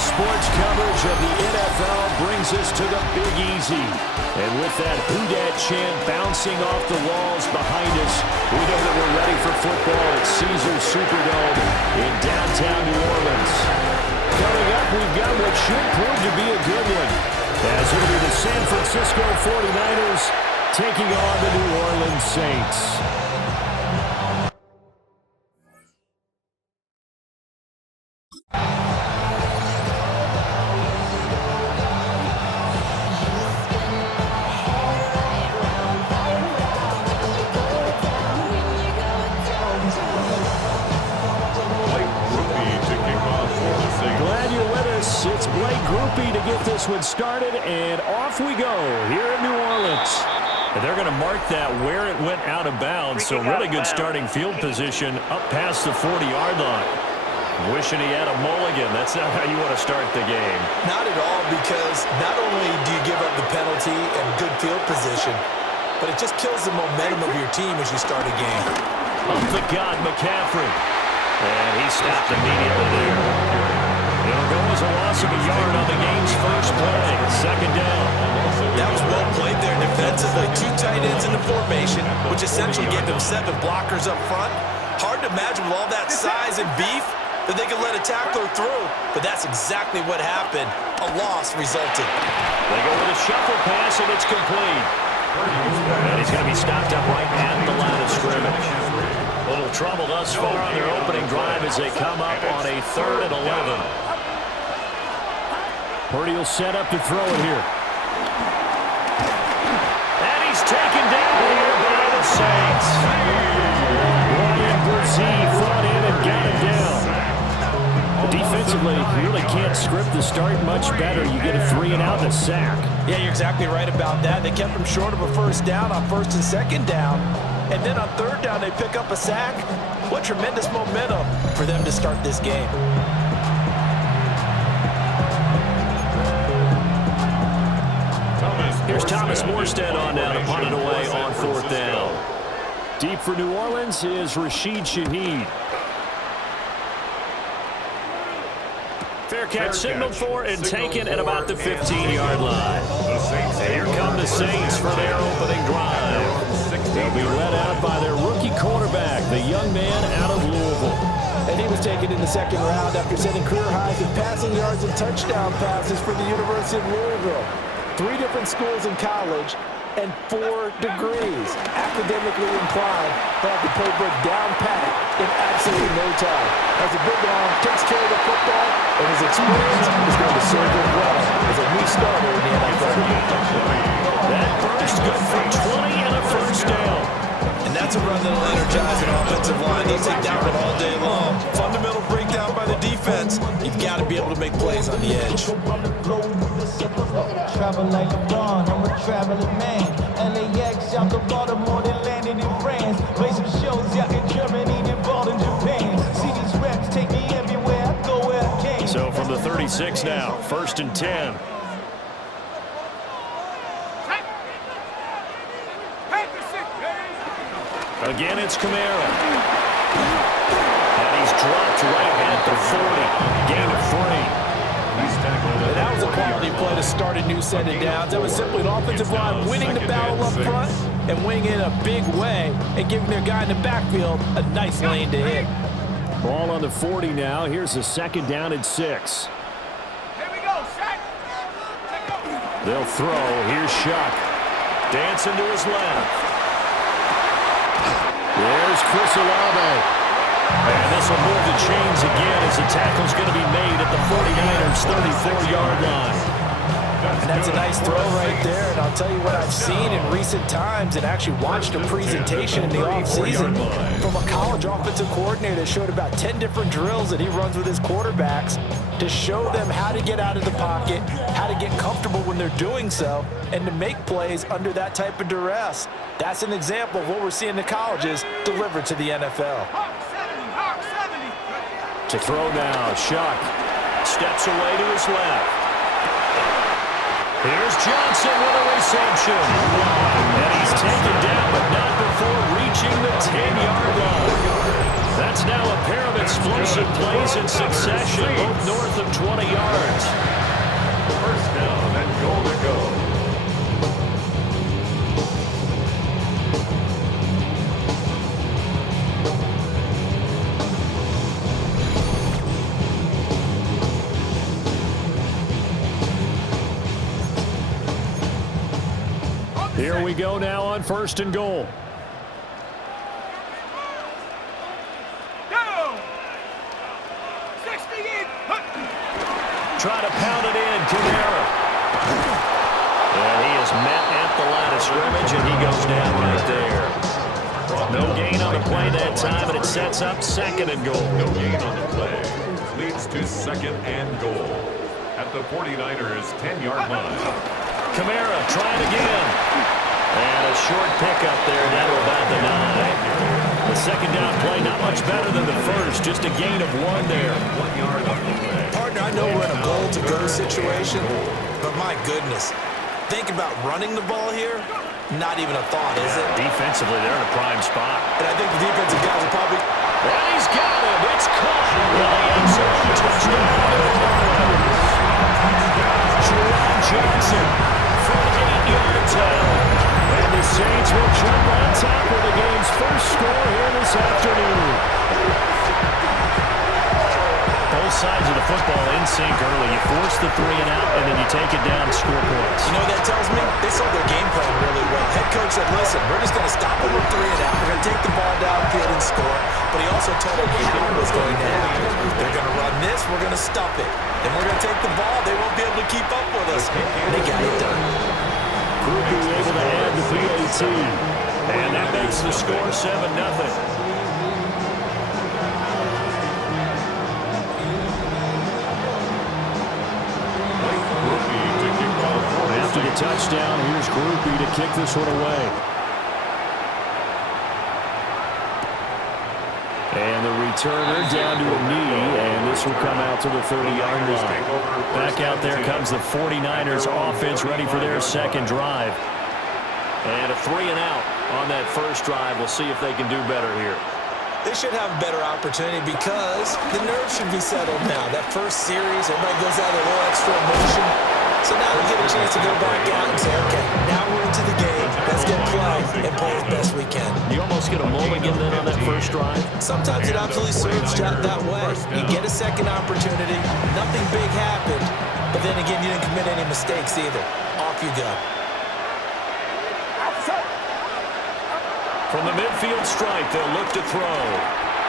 sports coverage of the NFL brings us to the Big Easy. And with that Who Dat chant bouncing off the walls behind us, we know that we're ready for football at Caesars Superdome in downtown New Orleans. Coming up, we've got what should prove to be a good one, as it'll be the San Francisco 49ers taking on the New Orleans Saints. To get this one started, and off we go here in New Orleans. And they're going to mark that where it went out of bounds, so really good starting field position up past the 40-yard line. Wishing he had a mulligan. That's not how you want to start the game. Not at all, because not only do you give up the penalty and good field position, but it just kills the momentum of your team as you start a game. Up the gut, McCaffrey. And he stopped immediately there. It'll go as a loss of a yard on the game's first play. Second down. That was well played there defensively. Two tight ends in the formation, which essentially gave them 7 blockers up front. Hard to imagine with all that size and beef that they could let a tackler through, but that's exactly what happened. A loss resulted. They go with a shuffle pass, and it's complete. And he's going to be stopped up right at the line of scrimmage. A little trouble thus far on their opening drive as they come up on a 3rd and 11. Purdy will set up to throw it here. And he's taken down here by the Saints. Ryan Brzee fought in and got him down. Defensively, you really can't script the start much better. You get a 3 and out and a sack. Yeah, you're exactly right about that. They kept him short of a first down on 1st and 2nd down. And then on 3rd down, they pick up a sack. What tremendous momentum for them to start this game. Here's Thomas Morstead on down to punt it away on 4th down. Deep for New Orleans is Rashid Shaheed. Fair catch signaled for and taken at about the 15-yard line. And here come the Saints for their opening drive. They'll be led out by their rookie quarterback, the young man out of Louisville. And he was taken in the 2nd round after setting career highs in passing yards and touchdown passes for the University of Louisville. 3 different schools in college and 4 degrees. Academically inclined, they have the playbook down pat in absolutely no time. Has a big arm, takes care of the football, and his experience is going to serve him well as a new starter in the NFL. That burst good for 20 and a first down. And that's a run that'll energize an offensive line. They'll take down it all day long. Fundamental breakdown by the defense. You've got to be able to make plays on the edge. Travel like LeBron, I'm a traveling man. LAX, out to Baltimore, then landed in France. Play some shows out in Germany, then ball in Japan. See these reps take me everywhere, I go where I can. So from the 36 now, 1st and 10. Again, it's Kamara. And he's dropped right at the 40. Gain of 3. And that was a quality play to start a new set of downs. That was simply an offensive line winning the battle up front and winning in a big way and giving their guy in the backfield a nice lane to hit. Ball on the 40 now. Here's a 2nd down and 6. Here we go, Shaq. They'll throw. Here's Shuck. Dancing to his left. There's Chris Olave. And this will move the chains again as the tackle's going to be made at the 49ers' 34-yard line. And that's a nice throw right there. And I'll tell you what I've seen in recent times and actually watched a presentation in the offseason from a college offensive coordinator that showed about 10 different drills that he runs with his quarterbacks to show them how to get out of the pocket, how to get comfortable when they're doing so, and to make plays under that type of duress. That's an example of what we're seeing in the colleges delivered to the NFL. To throw now, Shuck steps away to his left. Here's Johnson with a reception. And he's taken down, but not before reaching the 10-yard line. That's now a pair of explosive explosive plays in succession, both north of 20 yards. First down and goal to go. Here we go now on first and goal. Try to pound it in, Camara. And he is met at the line of scrimmage, and he goes down right there. No gain on the play that time, and it sets up second and goal. No gain on the play. Leads to second and goal. At the 49ers' 10-yard line. Camara trying again. And a short pickup there down to about the 9. The second down play not much better than the first, just a gain of 1 there. 1 yard on the play. Partner, I know we're in a goal-to-go situation, but my goodness, think about running the ball here. Not even a thought, is it? Defensively, they're in a prime spot. And I think the defensive guys are probably... And he's got him. It's caught. In the end zone. Touchdown. Jerome Johnson from 8 yards out. And the Saints will jump on top of the game's first score here this afternoon. Both sides of the football in sync early. You force the 3 and out, and then you take it down and score points. You know what that tells me? They saw their game plan really well. Head coach said, listen, we're just going to stop them with 3 and out. We're going to take the ball downfield and score. But he also told them how it was going to happen. They're going to run this. We're going to stop it. Then we're going to take the ball. They won't be able to keep up with us. They got it done. Groupie able to add the PAT. And that makes the score 7-0. After the touchdown, here's Groupie to kick this one away. And the returner down to a knee, and this will come out to the 30-yard line. Back out there comes the 49ers offense ready for their second drive. And a 3 and out on that first drive. We'll see if they can do better here. They should have a better opportunity because the nerves should be settled now. That first series, everybody goes out with a little extra emotion. So now we get a chance to go back out and say, okay, now we're into the game. Let's get play and play as best we can. You almost get a mulligan then on that first drive. Sometimes it absolutely serves that way. You get a second opportunity. Nothing big happened. But then again, you didn't commit any mistakes either. Off you go. From the midfield stripe, they'll look to throw.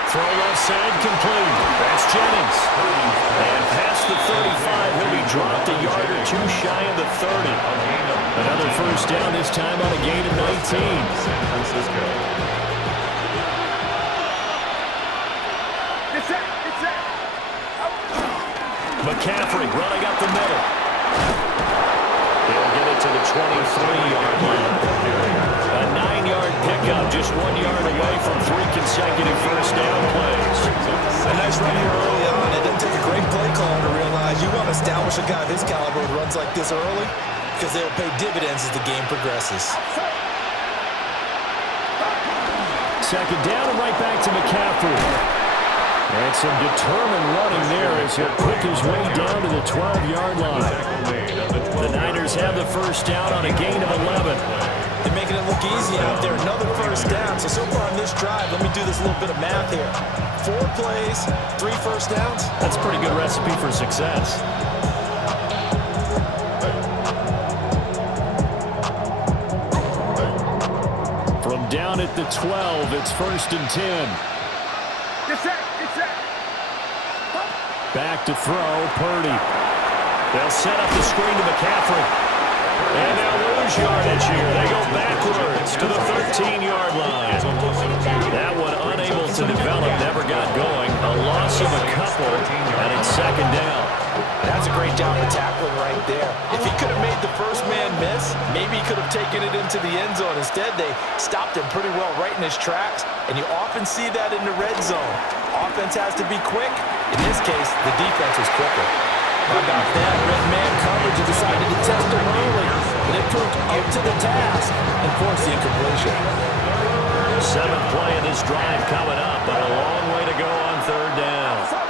Throw left side complete. That's Jennings. And past the 35, he'll be dropped a yard or 2 shy of the 30. Another first down, this time on a gain of 19. San Francisco. McCaffrey running up the middle. He'll get it to the 23-yard line. A 9-yard pickup, just 1 yard away from 3 consecutive first down plays. A nice run here early on. It didn't take a great play caller to realize you want to establish a guy of his caliber who runs like this early because they will pay dividends as the game progresses. Second down and right back to McCaffrey. And some determined running there as he'll pick his way down to the 12-yard line. The Niners have the first down on a gain of 11. They're making it look easy out there. Another first down. So far on this drive, let me do this little bit of math here. 4 plays, 3 first downs. That's a pretty good recipe for success. From down at the 12, it's 1st and 10. Back to throw, Purdy. They'll set up the screen to McCaffrey. And they'll lose yardage here. They go backwards to the 13-yard line. That one unable to develop, never got going. A loss of a couple, and it's second down. That's a great job of tackling right there. If he could have made the first man miss, maybe he could have taken it into the end zone. Instead, they stopped him pretty well right in his tracks, and you often see that in the red zone. Offense has to be quick. In this case, the defense was quicker. How about that? Red man coverage and decided to test him early, and it proved up to the task and forced the incompletion. 7th play of this drive coming up, but a long way to go on 3rd down.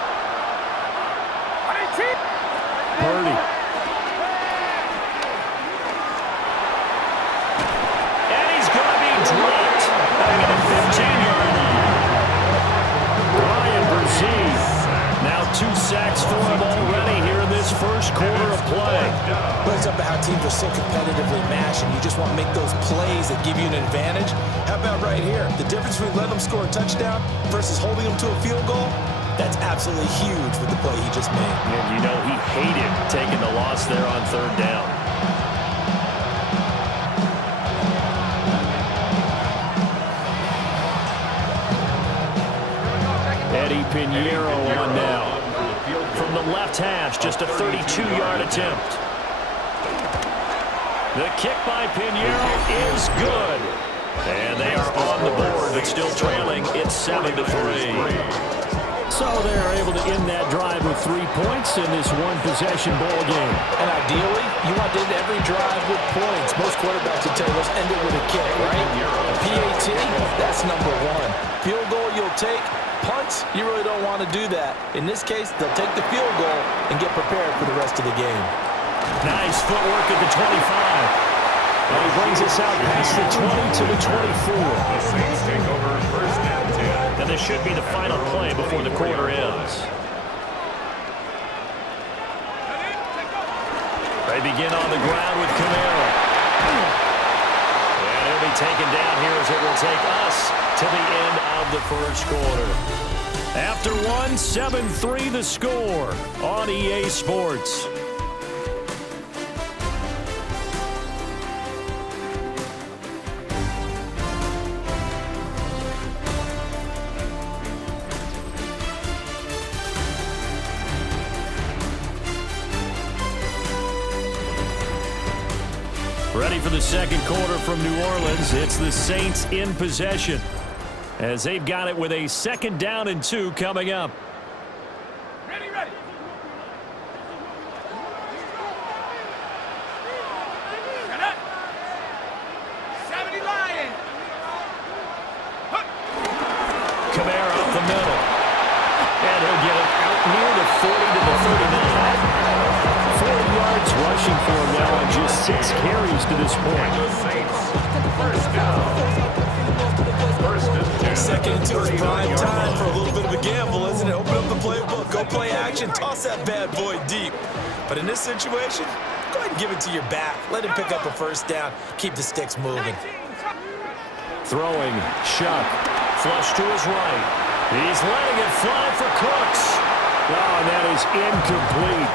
But it's up to how teams are so competitively matched, and you just want to make those plays that give you an advantage. How about right here? The difference between letting them score a touchdown versus holding them to a field goal, that's absolutely huge with the play he just made. And you know he hated taking the loss there on third down. Eddie Pinheiro on now. From the left hash, just a 32-yard attempt. The kick by Pinheiro is good. And they are on the board, but still trailing. It's 7-3. So they're able to end that drive with 3 points in this one-possession ball game. And ideally, you want to end every drive with points. Most quarterbacks would tell you, let's end it with a kick, right? A PAT, that's number one. Field goal you'll take. Punts, you really don't want to do that. In this case, they'll take the field goal and get prepared for the rest of the game. Nice footwork at the 25. And he brings us out past the 20 to the 24. The Saints take over first and 10. And this should be the final play before the quarter ends. They begin on the ground with Camaro. And he'll be taken down here as it will take us to the end of the first quarter. After one, 7-3 the score on EA Sports. Ready for the second quarter from New Orleans. It's the Saints in possession as they've got it with a 2nd down and 2 coming up. Ready. 70 Lions. Camaro up the middle. And he'll get it out near the 40 to the 39. 40 yards rushing for him now and just 6 carries to this point. The Saints, first down. First and 10. Second and 2 is prime time for a little bit of a gamble, isn't it? Open up the playbook, go play action, toss that bad boy deep. But in this situation, go ahead and give it to your back. Let him pick up a first down. Keep the sticks moving. Throwing, Shuck, flush to his right. He's letting it fly for Cooks. Oh, and that is incomplete.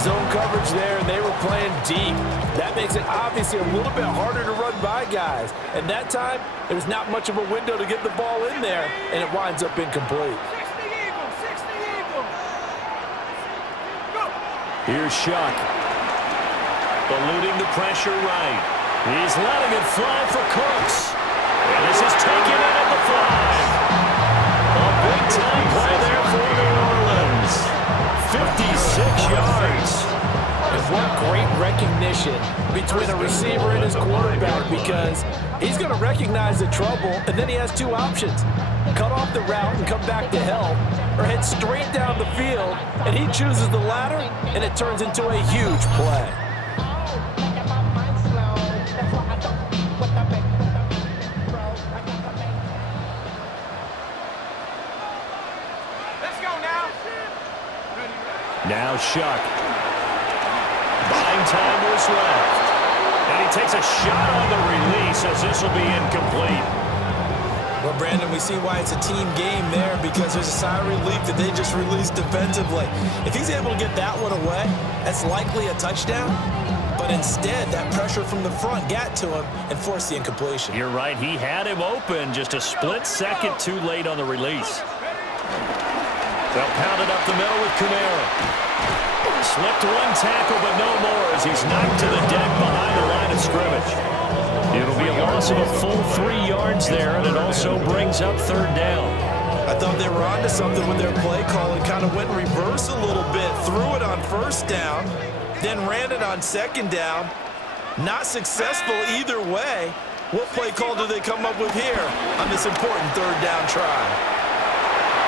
Zone coverage there, and they were playing deep. That makes it obviously a little bit harder to run by guys. And that time, there's not much of a window to get the ball in there, and it winds up incomplete. 60 Eagle. Go. Here's Shuck. Eluding the pressure right. He's letting it fly for Cooks. And this is taken in at the 5. A big-time play there for New Orleans. 56 yards. And what great recognition between a receiver and his quarterback, because he's going to recognize the trouble, and then he has 2 options. Cut off the route and come back to help, or head straight down the field, and he chooses the latter, and it turns into a huge play. Let's go now. Now Shuck. Buying time was left. And he takes a shot on the release as this will be incomplete. Well, Brandon, we see why it's a team game there, because there's a sigh of relief that they just released defensively. If he's able to get that one away, that's likely a touchdown. But instead, that pressure from the front got to him and forced the incompletion. You're right. He had him open, just a split second too late on the release. They'll pound it up the middle with Camaro. Slipped one tackle, but no more as he's knocked to the deck behind the line of scrimmage. It'll be a loss of a full 3 yards there, and it also brings up 3rd down. I thought they were onto something with their play call and kind of went in reverse a little bit. Threw it on 1st down, then ran it on 2nd down. Not successful either way. What play call do they come up with here on this important 3rd down try?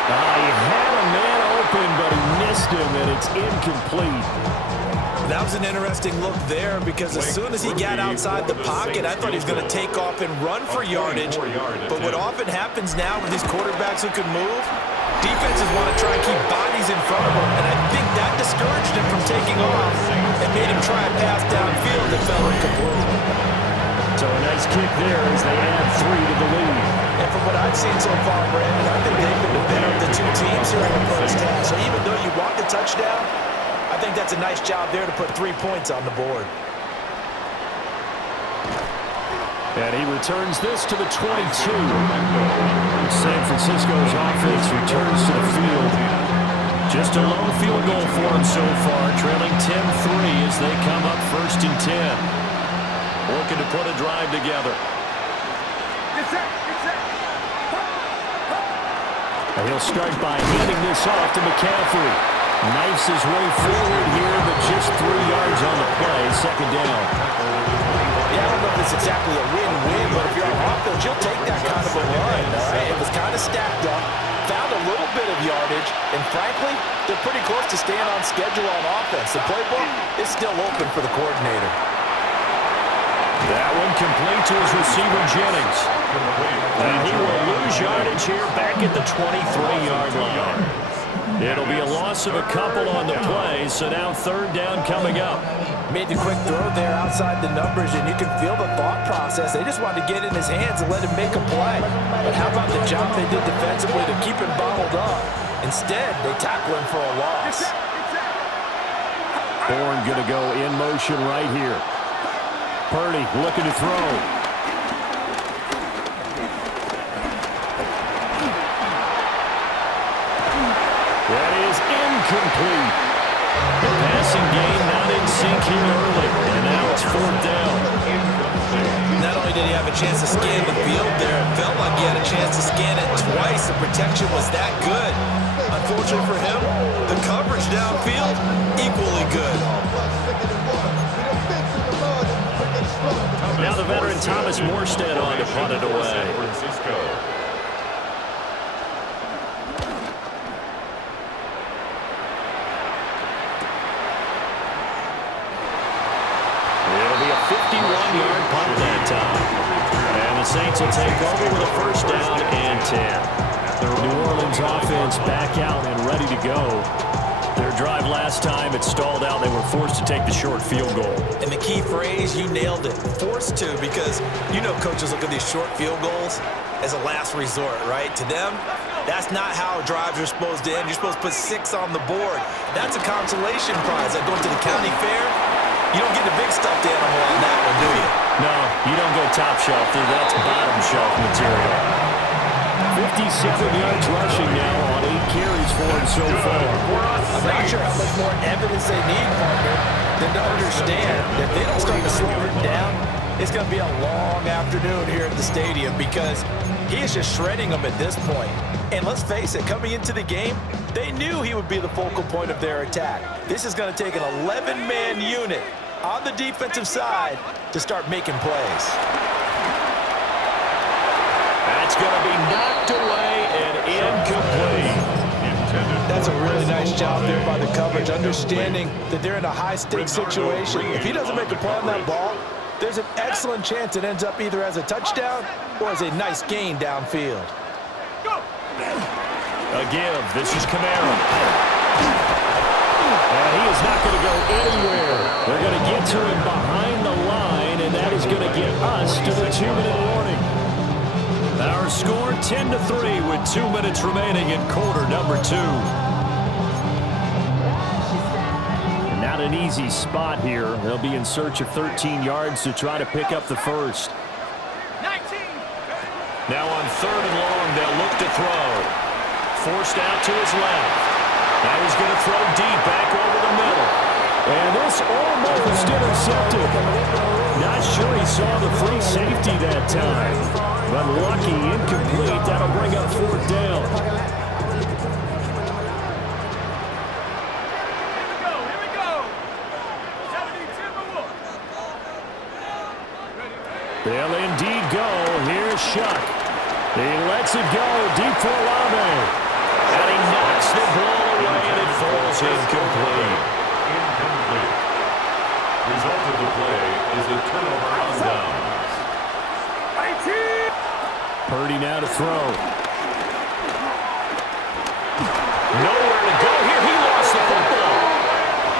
He had a man open, but he missed him, and it's incomplete. That was an interesting look there because as soon as he got outside the pocket, I thought he was going to take off and run for yardage. But what often happens now with these quarterbacks who can move, defenses want to try and keep bodies in front of them, and I think that discouraged him from taking off and made him try a pass downfield that fell incomplete. So a nice kick there as they add 3 to the lead. And from what I've seen so far, Brandon, I think they've been the better of the two teams here in the first half. So even though you want the touchdown, I think that's a nice job there to put 3 points on the board. And he returns this to the 22. San Francisco's offense returns to the field. Just a lone field goal for him so far, trailing 10-3 as they come up 1st and 10. Looking to put a drive together. And he'll start by handing this off to McCaffrey. Knifes his way forward here, but just 3 yards on the play, 2nd down. Yeah, I don't know if it's exactly a win-win, but if you're on offense, you'll take that kind of a run. All right? It was kind of stacked up, found a little bit of yardage, and frankly, they're pretty close to staying on schedule on offense. The playbook is still open for the coordinator. That one complete to his receiver, Jennings. And he will lose yardage here back at the 23-yard line. It'll be a loss of a couple on the play, so now 3rd down coming up. Made the quick throw there outside the numbers, and you can feel the thought process. They just wanted to get in his hands and let him make a play. But how about the job they did defensively to keep him bottled up? Instead, they tackle him for a loss. Bourne going to go in motion right here. Purdy looking to throw. That is incomplete. The passing game not in sync here early, and now it's 4th down. Not only did he have a chance to scan the field there, it felt like he had a chance to scan it twice. The protection was that good. Unfortunately for him, the coverage downfield, equally good. Now the veteran Thomas Morstead on to punt it away. It'll be a 51-yard punt that time. And the Saints will take over with a 1st down and 10. The New Orleans offense back out and ready to go. Their drive last time, it stalled out. They were forced to take the short field goal. And the key phrase, you nailed it. Forced to, because you know coaches look at these short field goals as a last resort, right? To them, that's not how drives are supposed to end. You're supposed to put 6 on the board. That's a consolation prize. Like going to the county fair, you don't get the big stuffed animal on that one, do you? No, you don't go top shelf. That's bottom shelf material. 57 yards rushing now on 8 carries for him so far. I'm not sure how much more evidence they need, partner, than to understand that if they don't start to slow him down, it's going to be a long afternoon here at the stadium because he is just shredding them at this point. And let's face it, coming into the game, they knew he would be the focal point of their attack. This is going to take an 11-man unit on the defensive side to start making plays. That's going to be knocked away and incomplete. That's a really nice job there by the coverage, understanding that they're in a high-stakes situation. If he doesn't make a play on that ball, there's an excellent chance it ends up either as a touchdown or as a nice gain downfield. A give. This is Kamara. And he is not going to go anywhere. They're going to get to him behind the line, and that is going to get us to the 2-minute warning. Our score 10-3 with 2 minutes remaining in quarter number 2. Not an easy spot here. They'll be in search of 13 yards to try to pick up the first. 19. Now on 3rd and long, they'll look to throw. Forced out to his left. Now he's going to throw deep back over the middle. And this almost intercepted. Not sure he saw the free safety that time. But lucky, incomplete. That'll bring up 4th down. Here we go. 72 more. They'll indeed go. Here's Shuck. He lets it go deep for Olave. And he knocks the ball away, and it falls incomplete. is a turnover on downs. Purdy now to throw. Nowhere to go here. He lost the football.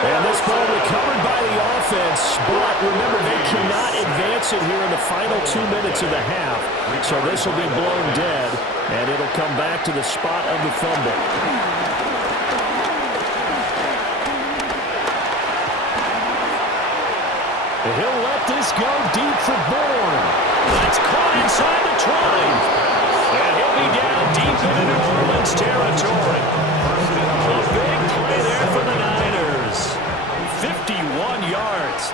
And this ball recovered by the offense. But remember, they cannot advance it here in the final 2 minutes of the half. So this will be blown dead, and it'll come back to the spot of the fumble. He'll let this go deep for Bourne. That's caught inside the 20. And he'll be down deep into New Orleans territory. A big play there for the Niners. 51 yards.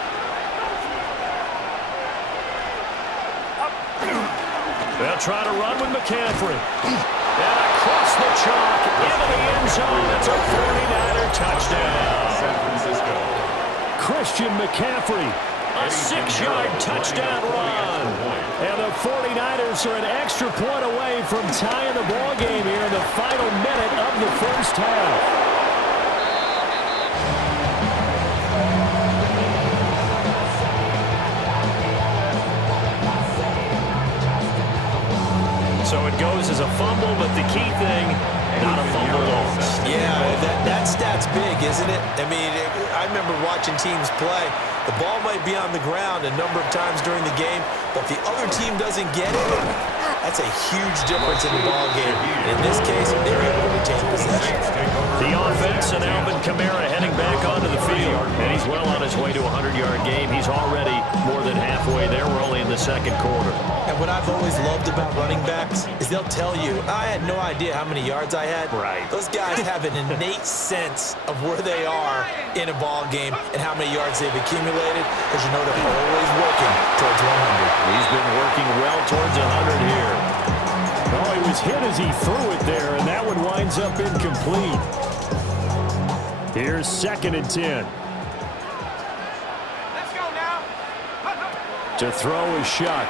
They'll try to run with McCaffrey. And across the chalk into the end zone. It's a 49er touchdown. San Francisco. Christian McCaffrey. A 6-yard touchdown run. And the 49ers are an extra point away from tying the ball game here in the final minute of the first half. So it goes as a fumble, but the key thing, not a fumble lost. Yeah, that stat's big, isn't it? I mean, I remember watching teams play. The ball might be on the ground a number of times during the game, but if the other team doesn't get it, that's a huge difference in the ball game. In this case, they were able to retain possession. The offense and Alvin Kamara heading back onto the field. And he's well on his way to a 100-yard game. He's already more than halfway there. We're only in the second quarter. And what I've always loved about running backs is they'll tell you, I had no idea how many yards I had. Right. Those guys have an innate sense of where they are in a ball game and how many yards they've accumulated, because you know they're always working towards 100. He's been working well towards 100 here. Oh, he was hit as he threw it there, and that one winds up incomplete. Here's 2nd and 10. Let's go now. To throw is Shuck.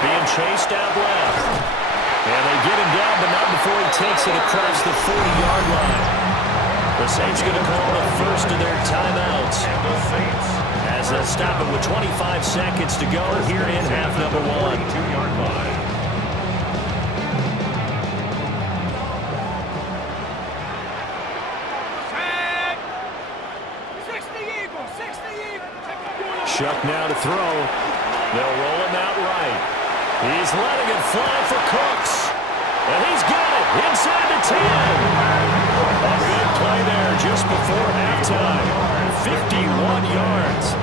Being chased out left. And they get him down, but not before he takes it across the 40-yard line. The Saints going to call the first of their timeouts. And the Saints, As they'll stop it with 25 seconds to go here in half number 1. 2-yard line. Set. 60 Eagles. 60 Eagles. Shuck now to throw. They'll roll him out right. He's letting it fly for Cooks. And he's got it inside the 10. A good play there just before halftime. 51 yards.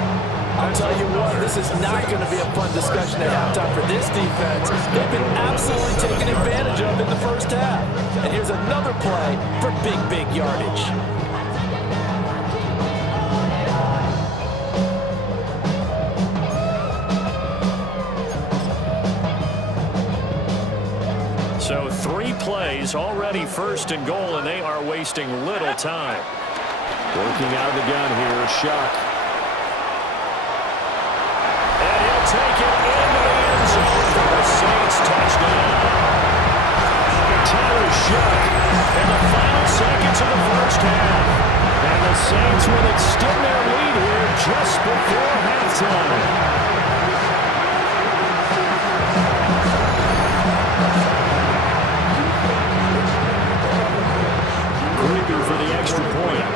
I'll tell you what, this is not going to be a fun discussion at halftime for this defense. They've been absolutely taken advantage of in the first half. And here's another play for big yardage. So 3 plays, already 1st and goal, and they are wasting little time. Working out of the gun here is Shuck. And he'll take it into the end zone for the Saints touchdown. Tyler Shuck in the final seconds of the first half. And the Saints will extend their lead here just before halftime. Krieger for the extra point.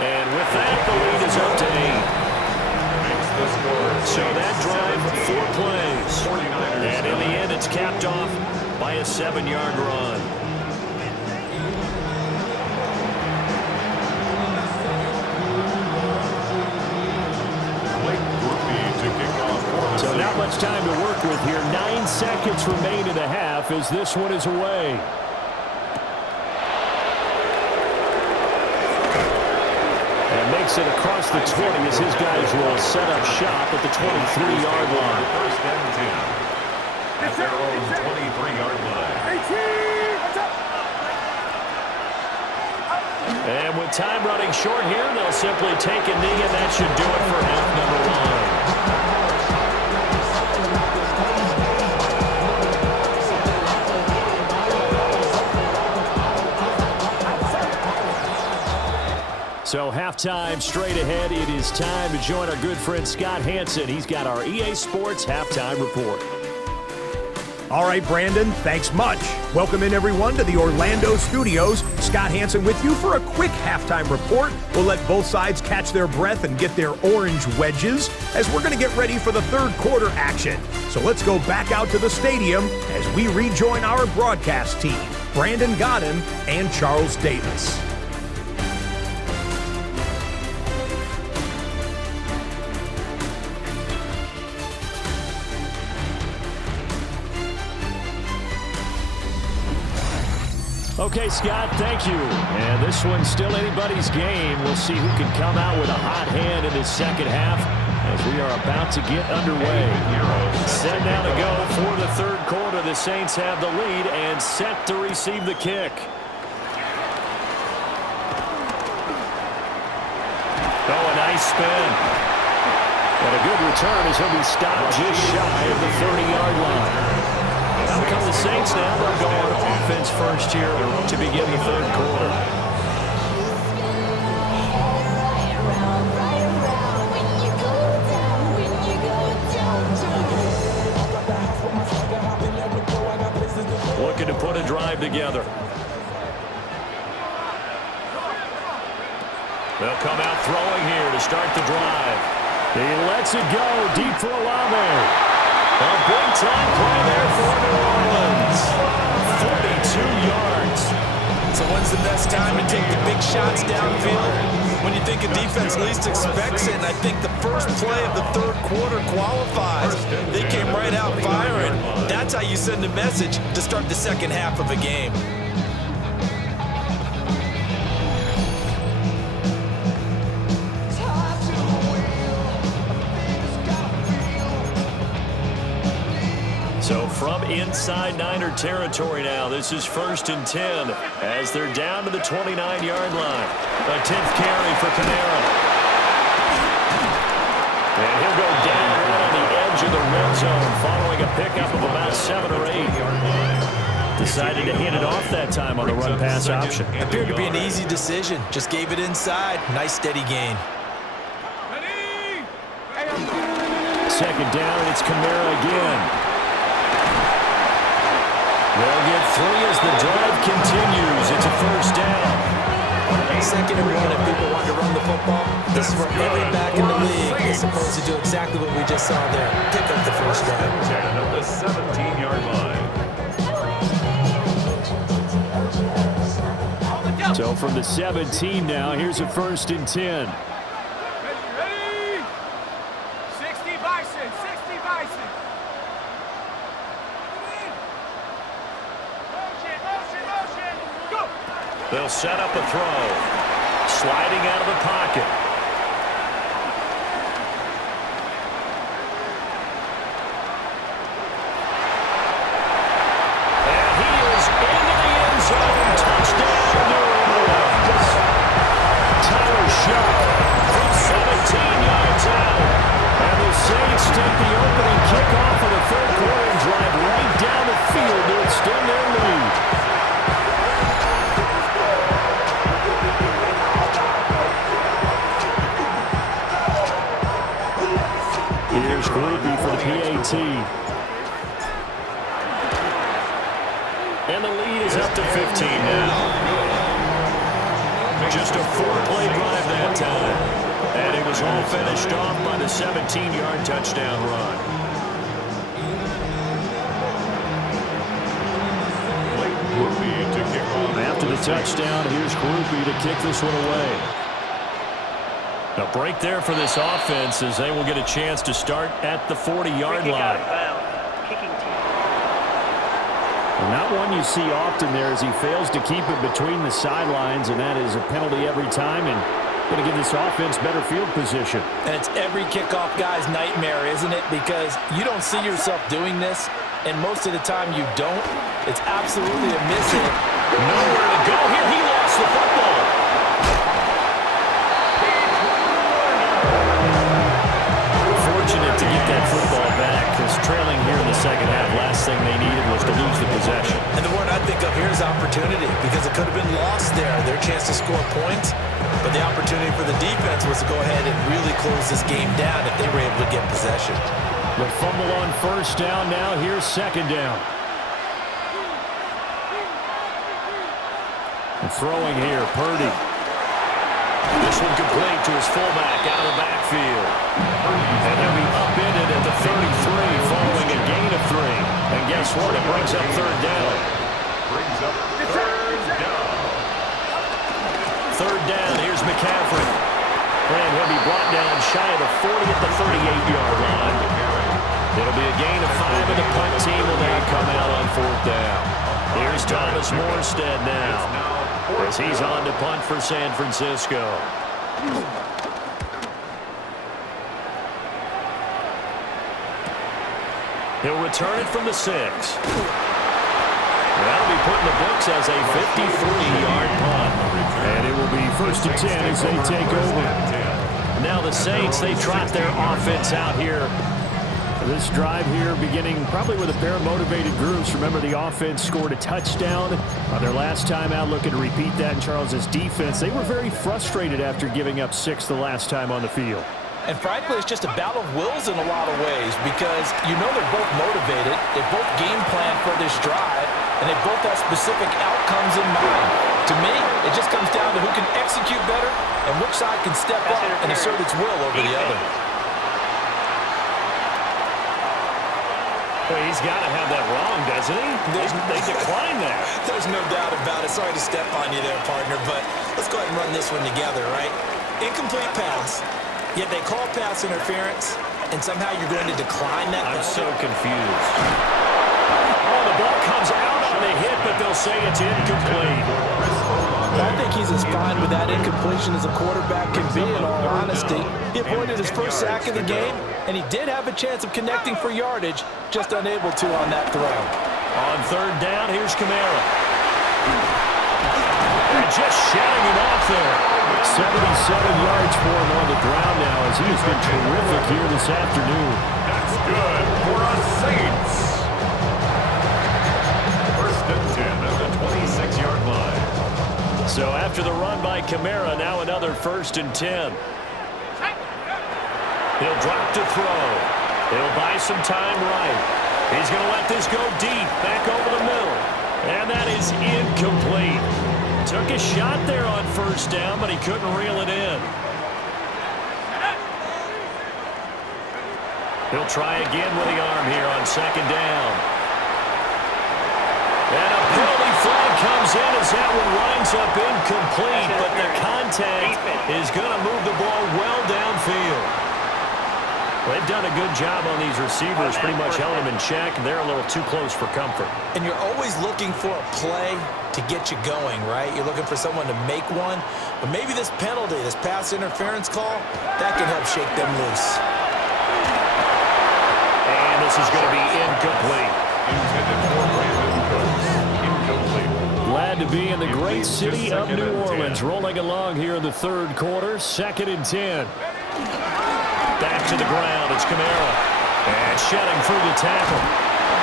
And with that, the lead is up to 8. So that drive, 4 plays. And in the end, it's capped off by a 7-yard run. So not much time to work with here. 9 seconds remain in the half as this one is away. And makes it across the 20 as his guys will set up shop at the 23-yard line. 1st and 10. At their own 23-yard line. 18. What's up? And with time running short here, they'll simply take a knee, and that should do it for half number 1. So halftime straight ahead. It is time to join our good friend Scott Hanson. He's got our EA Sports halftime report. All right, Brandon, thanks much. Welcome in, everyone, to the Orlando studios. Scott Hanson with you for a quick halftime report. We'll let both sides catch their breath and get their orange wedges as we're going to get ready for the third quarter action. So let's go back out to the stadium as we rejoin our broadcast team, Brandon Godden and Charles Davis. Okay, Scott, thank you. And this one's still anybody's game. We'll see who can come out with a hot hand in this second half as we are about to get underway. Set now to go for the third quarter. The Saints have the lead and set to receive the kick. Oh, a nice spin. And a good return as he'll be stopped just shy of the 30-yard line. Out come the Saints now. They'll go on offense first here to begin the third quarter. Looking to put a drive together. They'll come out throwing here to start the drive. He lets it go deep for Olave. A big-time play there for New Orleans. 42 yards. So when's the best time to take the big shots downfield? When you think a defense least expects it, and I think the first play of the third quarter qualifies. They came right out firing. That's how you send a message to start the second half of a game. So from inside Niner territory now, this is 1st and 10 as they're down to the 29-yard line. A 10th carry for Kamara. And he'll go down right on the edge of the red zone following a pickup of about 7 or 8. Decided to hand it off that time on the run-pass option. Appeared to be an easy decision. Just gave it inside. Nice steady gain. Second down, and it's Kamara again. They'll get 3 as the drive continues. It's a first down. Second and 1, if people want to run the football, this is where every back in the league is supposed to do exactly what we just saw there. Pick up the first down. At the 17-yard line. So from the 17 now, here's a 1st and 10. Ready? 60 Bison, 60 Bison. Motion, go! They'll set up a throw. Sliding out of the pocket. And he is into the end zone. Touchdown, New Orleans. Tyler Shuck from 17 yards out. And the Saints take the opening kickoff of the third quarter and drive right down the field to extend their lead. Here's Groupie for the PAT. And the lead is up to 15 now. Just a 4-play drive that time. And it was all finished off by the 17-yard touchdown run. After the touchdown, here's Groupie to kick this one away. A break there for this offense as they will get a chance to start at the 40-yard line. Not one you see often there as he fails to keep it between the sidelines, and that is a penalty every time, and going to give this offense better field position. And it's every kickoff guy's nightmare, isn't it? Because you don't see yourself doing this, and most of the time you don't. It's absolutely a miss hit. Nowhere to go here. He lost the football. Fortunate to get that football back because trailing here in the second half, last thing they needed was to lose the possession. And the word I think of here is opportunity because it could have been lost there. Their chance to score points. But the opportunity for the defense was to go ahead and really close this game down if they were able to get possession. The fumble on first down. Now here's second down. And throwing here, Purdy. This one complete to his fullback out of the backfield. And they'll be upended at the 33 following a gain of 3. And guess what? It brings up third down. Brings up third down. Third down, here's McCaffrey. And he'll be brought down shy of the 40 at the 38-yard line. It'll be a gain of 5, and the punt team will now come out on fourth down. Here's Thomas Morstead now, as he's on to punt for San Francisco. He'll return it from the 6. That'll be put in the books as a 53-yard punt. And it will be first and 10 as they take over. Now the Saints, they trot their offense out here. This drive here beginning probably with a pair of motivated groups. Remember, the offense scored a touchdown on their last time out, looking to repeat that in Charles's defense. They were very frustrated after giving up 6 the last time on the field. And frankly, it's just a battle of wills in a lot of ways because you know they're both motivated. They both game plan for this drive, and they both have specific outcomes in mind. To me, it just comes down to who can execute better and which side can step up and assert its will over the other. Well, he's got to have that wrong, doesn't he? They declined that. There's no doubt about it. Sorry to step on you there, partner, but let's go ahead and run this one together, right? Incomplete pass, yet they call pass interference, and somehow you're going to decline that. I'm so confused. Oh, the ball comes out on the hit, but they'll say it's incomplete. I think he's as fine with that incompletion as a quarterback can be, in all honesty. He avoided his first sack of the game, and he did have a chance of connecting for yardage, just unable to on that throw. On third down, here's Kamara. And just shutting him off there. 77 yards for him on the ground now, as he has been terrific here this afternoon. That's good for us Saints. First and 10 at the 26-yard line. So after the run by Kamara, now another first and 10. He'll drop to throw. He'll buy some time right. He's going to let this go deep, back over the middle. And that is incomplete. Took a shot there on first down, but he couldn't reel it in. He'll try again with the arm here on second down. And a penalty flag comes in as that one winds up incomplete, but the contact is going to move the ball well downfield. They've done a good job on these receivers, pretty much held them in check. They're a little too close for comfort. And you're always looking for a play to get you going, right? You're looking for someone to make one. But maybe this penalty, this pass interference call, that can help shake them loose. And this is going to be incomplete. Intended for Brandon Cooks. Incomplete. Glad to be in the great city of New Orleans. Rolling along here in the third quarter. Second and 10. Back to the ground. It's Kamara. And shedding through the tackle.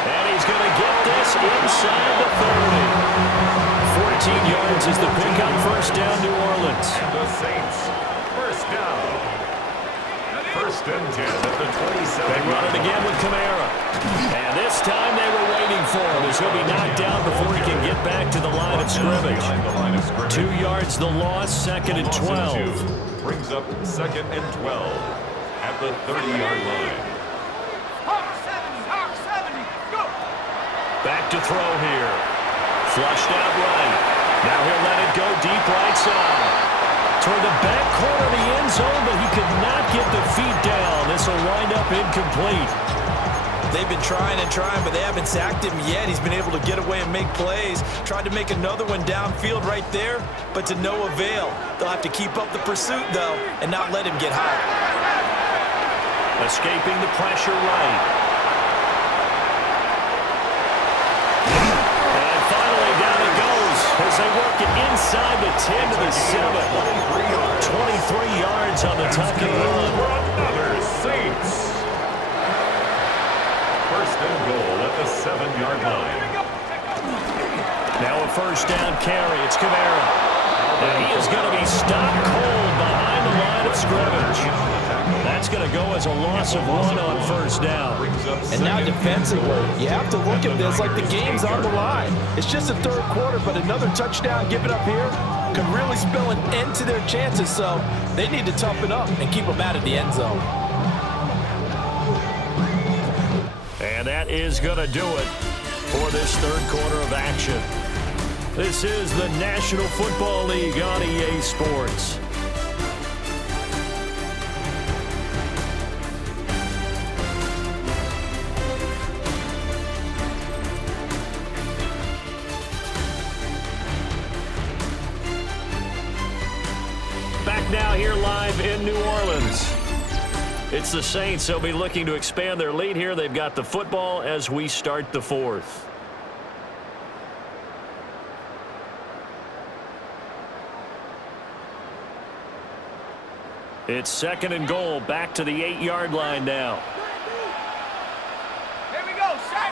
And he's going to get this inside the 30. 14 yards is the pick on first down, New Orleans. And the Saints, first down. First and 10 at the 27. They run it again with Kamara. And this time they were waiting for him as he'll be knocked down before he can get back to the line of scrimmage. 2 yards the loss, second and 12. Brings up second and 12 at the 30-yard line. Hawk 70, go! Back to throw here. Flushed out right. Now he'll let it go deep right side. Toward the back corner of the end zone, but he could not get the feet down. This will wind up incomplete. They've been trying and trying, but they haven't sacked him yet. He's been able to get away and make plays. Tried to make another one downfield right there, but to no avail. They'll have to keep up the pursuit, though, and not let him get high. Escaping the pressure right. And finally down it goes as they work it inside the 10 to the 7. 23 yards on the tuck and run. For another Saints. First and goal at the 7-yard line. Now a first down carry. It's Kamara. And he is going to be stopped cold behind the line of scrimmage. That's going to go as a loss of 1 on first down. And now defensively, you have to look at this like the game's on the line. It's just the third quarter, but another touchdown given up here could really spell an end to their chances, so they need to toughen up and keep them out of the end zone. And that is going to do it for this third quarter of action. This is the National Football League on EA Sports. Back now here live in New Orleans. It's the Saints. They'll be looking to expand their lead here. They've got the football as we start the fourth. It's 2nd and goal, back to the 8-yard line now. Here we go, set.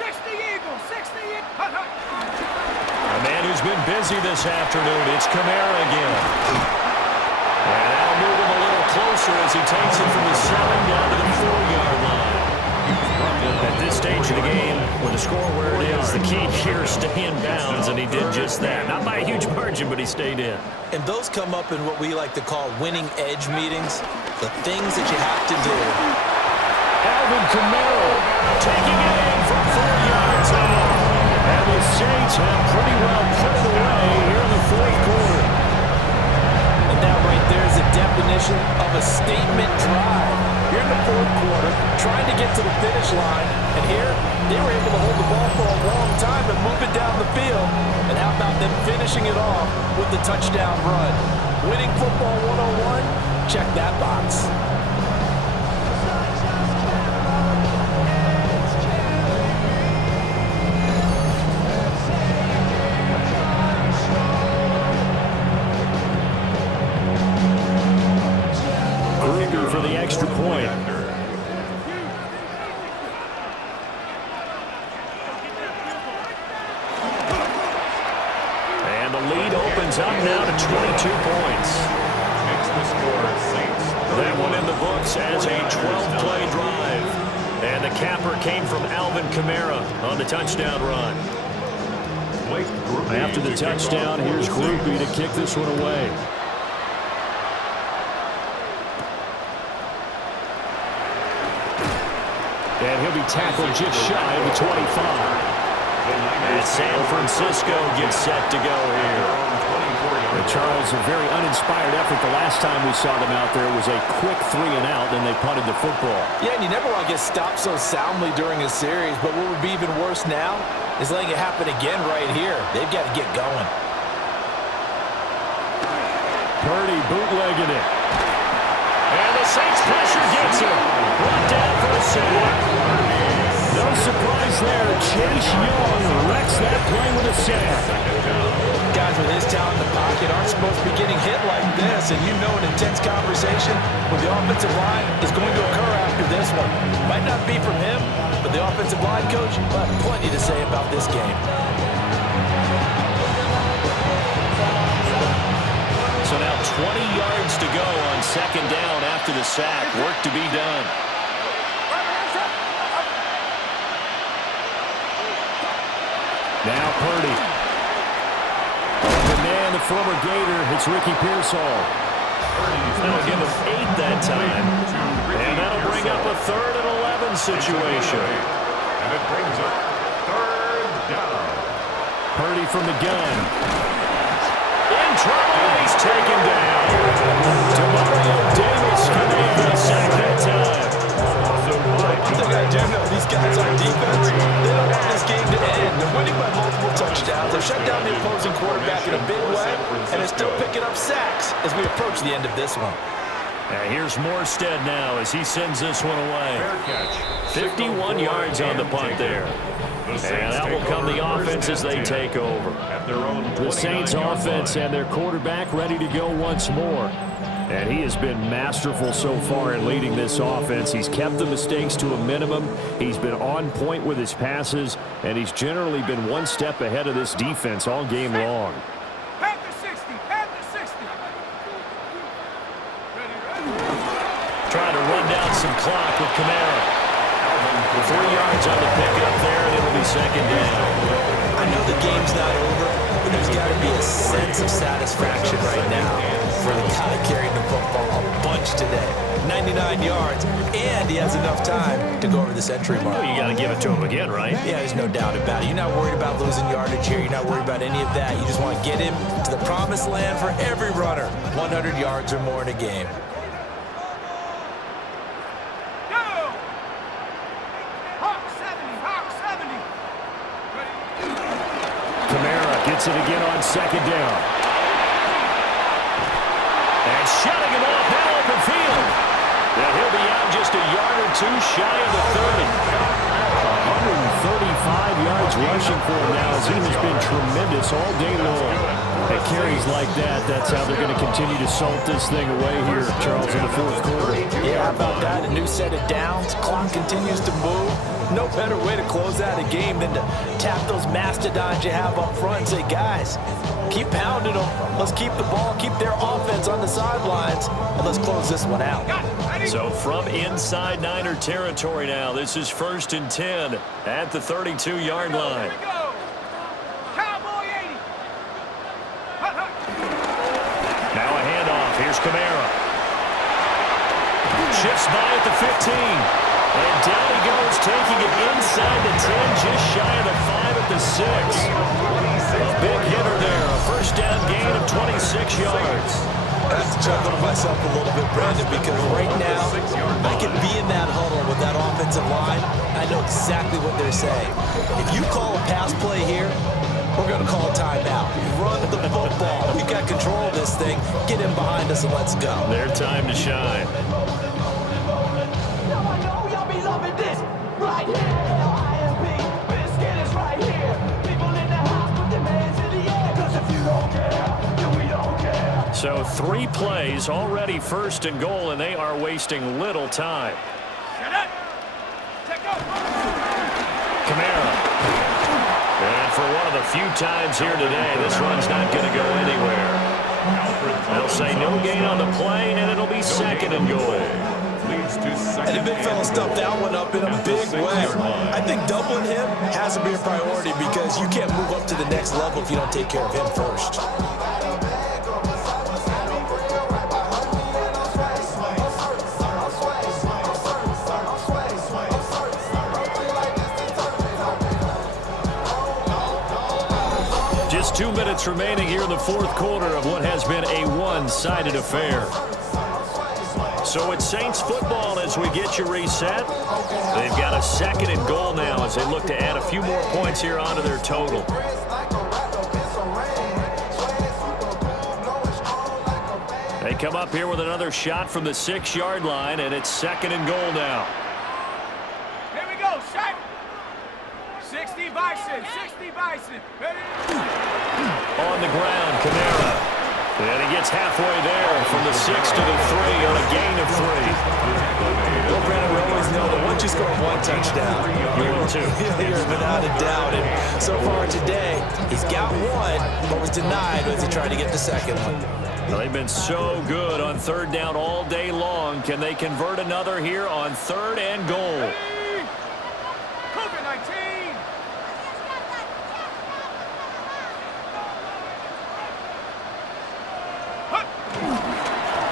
60 Eagles, 60 Eagles. A man who's been busy this afternoon, it's Kamara again. And that'll move him a little closer as he takes it from the 7 down to the 4-yard line. At this stage of the game, with the score where it is, the key here is stay in bounds, and he did just that. Not by a huge margin, but he stayed in. And those come up in what we like to call winning edge meetings, the things that you have to do. Alvin Kamara taking it in from 4 yards out. And the Saints have pretty well put it away here in the fourth quarter. And that right there is a definition of a statement drive. Here in the fourth quarter, trying to get to the finish line. And here, they were able to hold the ball for a long time and move it down the field. And how about them finishing it off with the touchdown run? Winning football 101? Check that box. For the extra point. And the lead opens up now to 22 points. That one in the books as a 12-play drive. And the capper came from Alvin Kamara on the touchdown run. After the touchdown, here's Groupie to kick this one away. And he'll be tackled just shy of the 25. And San Francisco gets set to go here. And Charles, a very uninspired effort the last time we saw them out there. It was a quick 3-and-out, and they punted the football. Yeah, and you never want to get stopped so soundly during a series, but what would be even worse now is letting it happen again right here. They've got to get going. Purdy bootlegging it. And the Saints pressure gets him. Brought down for a sack. No surprise there. Chase Young wrecks that play with a sack. Guys with his talent in the pocket aren't supposed to be getting hit like this, and you know an intense conversation with the offensive line is going to occur after this one. Might not be from him, but the offensive line coach will have plenty to say about this game. So now 20 yards to go on 2nd down after the sack. Work to be done. Now Purdy. The man, the former Gator, it's Ricky Pearsall. That'll give him 8 that time. And that'll bring up a 3rd and 11 situation. And it brings up 3rd down. Purdy from the gun. In trouble, he's taken down. Demario Davis coming for the sack that time. One thing I do know, these guys on defense, they don't want this game to end. They're winning by multiple touchdowns. They've shut down the opposing quarterback in a big way, and they're still picking up sacks as we approach the end of this one. And here's Morstead now as he sends this one away. 51 yards on the punt there. And that will come the offense as they take over. The Saints offense and their quarterback ready to go once more. And he has been masterful so far in leading this offense. He's kept the mistakes to a minimum. He's been on point with his passes, and he's generally been one step ahead of this defense all game long. Panthers yards on the pickup there, and it'll be second down. I know the game's not over, but there's got to be a sense of satisfaction right now for the guy carrying the football a bunch today. 99 yards, and he has enough time to go over this entry mark. Well, you got to give it to him again, right? Yeah, there's no doubt about it. You're not worried about losing yardage here. You're not worried about any of that. You just want to get him to the promised land for every runner. 100 yards or more in a game. Gets it again on second down. And shutting him off that open field. And he'll be out just a yard or two shy of the 30. 135 yards rushing for him now as he has been tremendous all day long. At carries like that, that's how they're going to continue to salt this thing away here, Charles, in the fourth quarter. Yeah, how about that? A new set of downs. Clock continues to move. No better way to close out a game than to tap those mastodons you have up front and say, guys, keep pounding them. Let's keep the ball, keep their offense on the sidelines, and let's close this one out. So from inside Niner territory now, this is 1st and 10 at the 32-yard line. Now a handoff. Here's Kamara. Shifts by at the 15. And down he goes, taking it inside the 10, just shy of the 5 at the 6. A big hitter there, a first down gain of 26 yards. I have to chuckle to myself a little bit, Brandon, because right now I could be in that huddle with that offensive line. I know exactly what they're saying. If you call a pass play here, we're going to call a timeout. Run the football. We've got control of this thing. Get in behind us and let's go. Their time to shine. Right here, IMP, Biscuit is right here. People in the house, put their hands in the air, 'cause if you don't care, then we don't care. So 3 plays, already 1st and goal, and they are wasting little time. Kamara. And for one of the few times here today, this one's not going to go anywhere. They'll say no gain on the play, and it'll be 2nd and goal. And the big fella stuffed that one up in a big way. I think doubling him has to be a priority because you can't move up to the next level if you don't take care of him first. Just 2 minutes remaining here in the fourth quarter of what has been a one-sided affair. So it's Saints football as we get you reset. They've got a 2nd and goal now as they look to add a few more points here onto their total. They come up here with another shot from the 6-yard line, and it's 2nd and goal now. Here we go, shot. 60 Bison, 60 Bison. Ready? On the ground, Kamara. And he gets halfway there from the 6 to the 3 on a gain of 3. Well, Brandon, we always know that once you score one touchdown, You will too. you're without a doubt. And so far today, he's got one, but was denied as he tried to get the second one. Well, they've been so good on 3rd down all day long. Can they convert another here on 3rd and goal? COVID-19.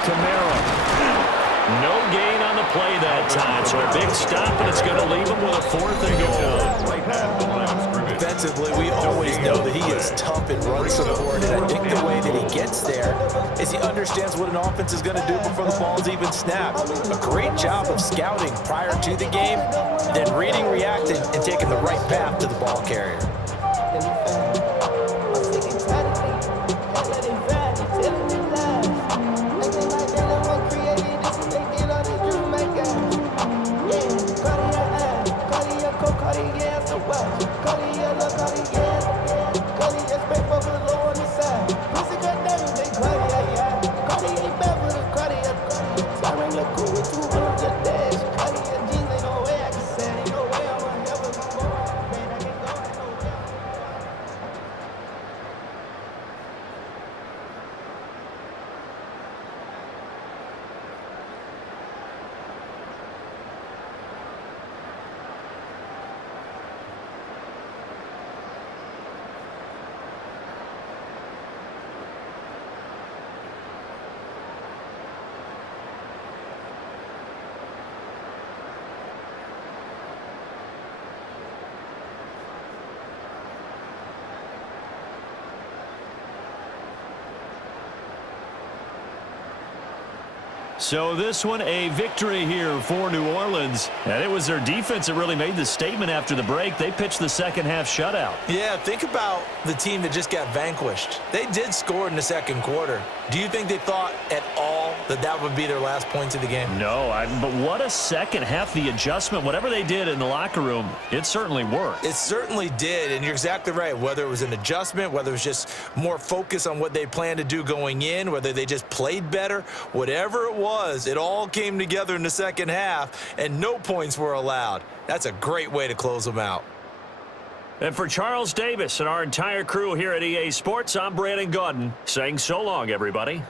Kamara. No gain on the play that time, so a big stop, and it's going to leave him with a 4th and goal. Defensively, we always know that he is tough in run support, and I think the way that he gets there is he understands what an offense is going to do before the ball's even snapped. A great job of scouting prior to the game, then reading, reacting, and taking the right path to the ball carrier. So this one a victory here for New Orleans. And it was their defense that really made the statement after the break. They pitched the second half shutout. Yeah, think about the team that just got vanquished. They did score in the second quarter. Do you think they thought at all that that would be their last points of the game? No, but what a second half. The adjustment, whatever they did in the locker room, it certainly worked. It certainly did, and you're exactly right. Whether it was an adjustment, whether it was just more focus on what they planned to do going in, whether they just played better, whatever it was, it all came together in the second half, and no points were allowed. That's a great way to close them out. And for Charles Davis and our entire crew here at EA Sports, I'm Brandon Gaudin saying so long, everybody.